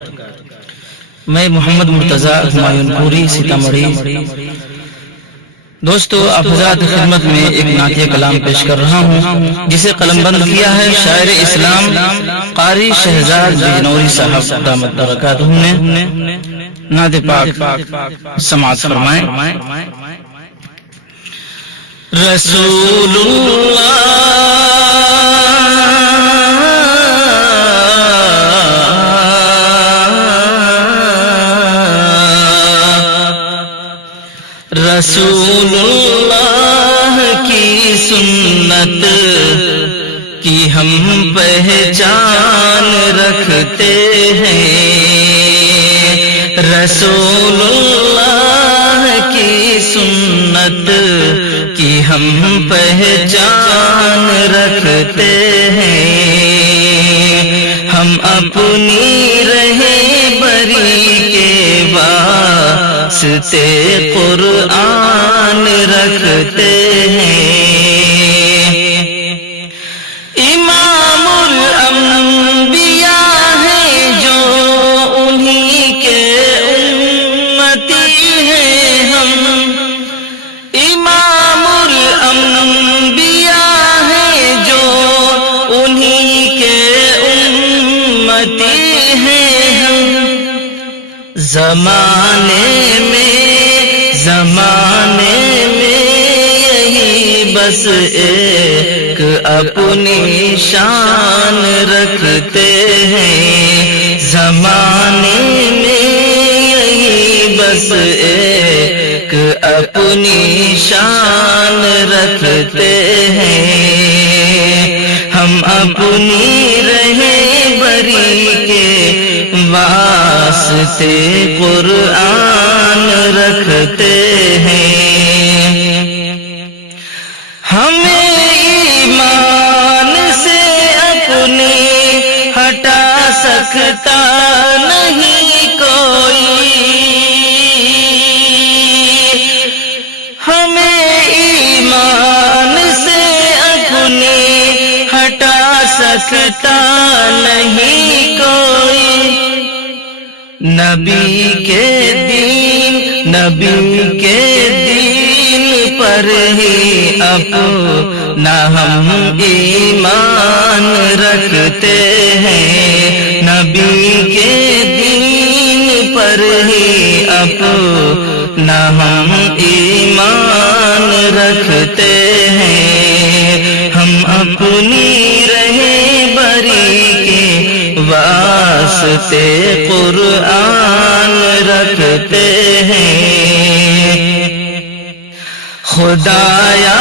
میں محمد مرتضی ہمایون پوری سیتامڑھی دوستو آپ حضرات خدمت میں ایک نعتیہ کلام پیش کر رہا ہوں جسے قلم بند کیا ہے شاعر اسلام قاری شہزاد بجنوری صاحب دامت برکاتہ نے۔ نعت پاک سماعت فرمائیں۔ رسول رسول اللہ کی سنت کی ہم پہچان رکھتے ہیں، رسول اللہ کی سنت کی ہم پہچان رکھتے ہیں، ہم اپنی رہبری کے واسطے قرآن رکھتے ہیں، امام الانبیاء ہیں جو انہی کے امتی ہیں ہم، امام الانبیاء ہیں جو انہی کے امتی ہیں ہم، زمانے میں یہی بس ایک اپنی شان رکھتے ہیں، زمانے میں یہی بس ایک اپنی شان رکھتے ہیں، ہم اپنی رہبری کے واسطے قرآن رکھتے ہیں، ہمیں ایمان سے اپنی ہٹا سکتا نہیں کوئی، ہمیں ایمان سے اپنی ہٹا سکتا نہیں کوئی، نبی کے دین پر ہی اپنا ہم ایمان رکھتے ہیں، نبی کے دین پر ہی اپنا ہم ایمان رکھتے ہیں، ہم اپنی رہبری کے واسطے قرآن رکھتے ہیں، خدایا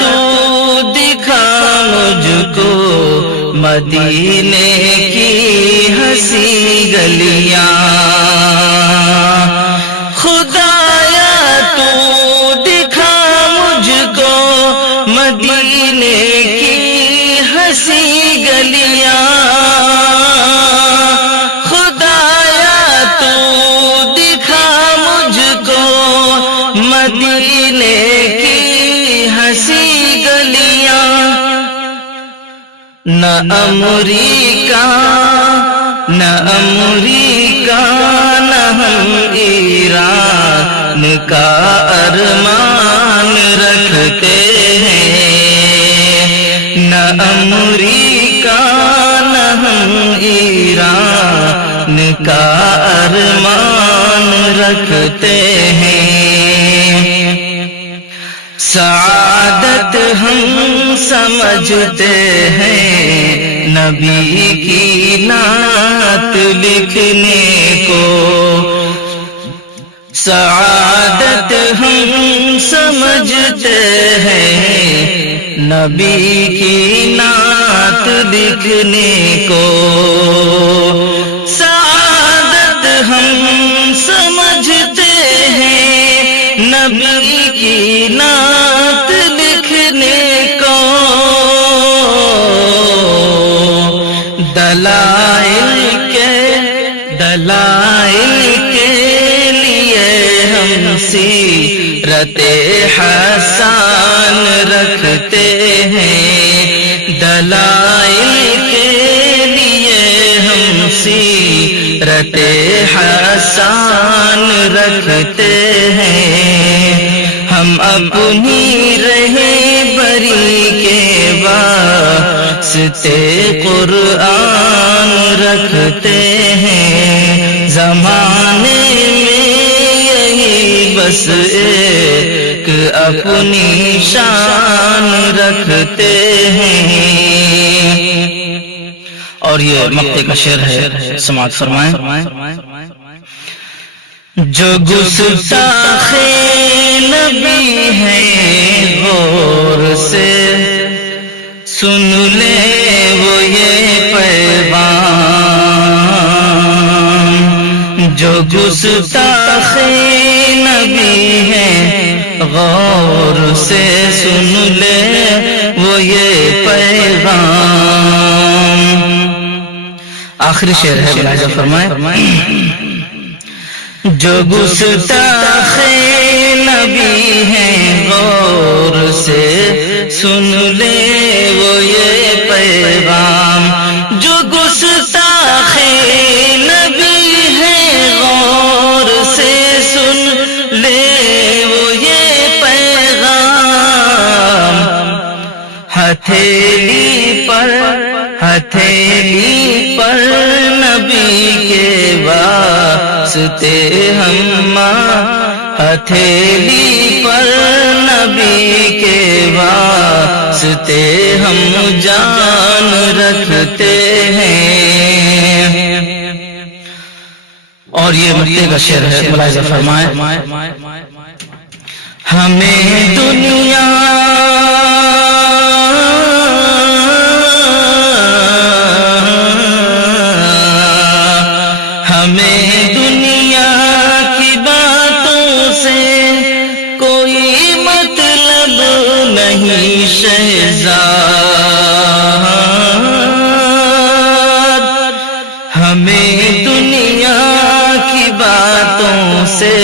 تو دکھا مجھ کو مدینے کی ہنسی گلیاں، خدایا تو دکھا مجھ کو مدینے کی ہنسی گلیاں، خدایا تو دکھا مجھ کو مدینے کی ہنسی گلیاں، نہ امریکہ نہ ہم ایران کا ارمان رکھتے ہیں، نہ امریکہ نہ ہم ایران کا ارمان رکھتے ہیں، سعادت ہم سمجھتے ہیں نبی کی نعت لکھنے کو، سعادت ہم سمجھتے ہیں نبی کی نعت لکھنے کو، سعادت ہم سمجھتے ہیں نبی کی نعت لکھنے کو، دلائل کے لیے ہم سیرت سیرت حسان رکھتے ہیں، دلائل کے لیے ہم سیرت حسان رکھتے ہیں، ہم اپنی رہبری کے واسطے قرآن رکھتے ہیں، زمانے میں یہی بس ایک اپنی شان رکھتے ہیں۔ اور یہ مقطع کا شعر ہے، سماعت فرمائیں۔ جو گستاخ نبی ہے غور سے سن لے وہ یہ پیغام، جو گستاخ نبی ہے غور سے سن لے وہ یہ پیغام۔ آخری شعر ہے، ملاحظہ فرمائیں۔ جو گستاخ نبی ہیں غور سے سن لے وہ یہ پیغام، جو گستاخ نبی ہیں غور سے سن لے وہ یہ پیغام، ہتھیلی پر نبی کے واسطے ہم، ہتھیلی پر نبی کے واسطے ہم جان رکھتے ہیں۔ اور یہ مقطع کا شعر ہے، ملاحظہ فرمائیں۔ ہمیں دنیا کی باتوں سے کوئی مطلب نہیں شہزاد، ہمیں دنیا کی باتوں سے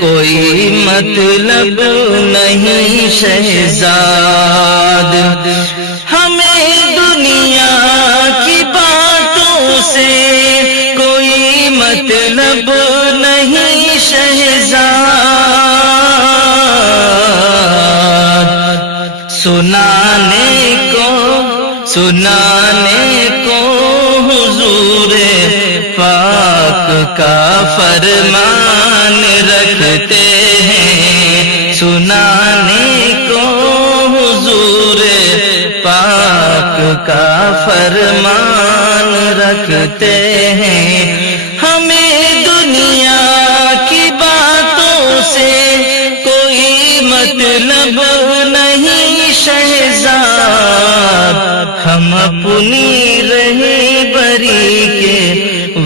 کوئی مطلب نہیں شہزاد، ہمیں دنیا کی باتوں سے کوئی مطلب نہیں شہزاد، سنانے کو حضور پاک کا فرمان رکھتے ہیں، سنانے کو حضور پاک کا فرمان رکھتے ہیں، ہمیں دنیا کی باتوں سے کوئی مطلب نہیں شہزاد، ہم اپنی رہبری کے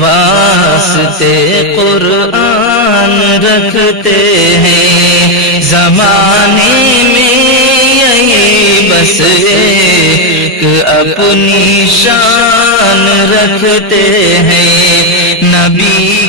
واسطے قرآن رکھتے ہیں، زمانے میں یہی بس ایک اپنی شان رکھتے ہیں، نبی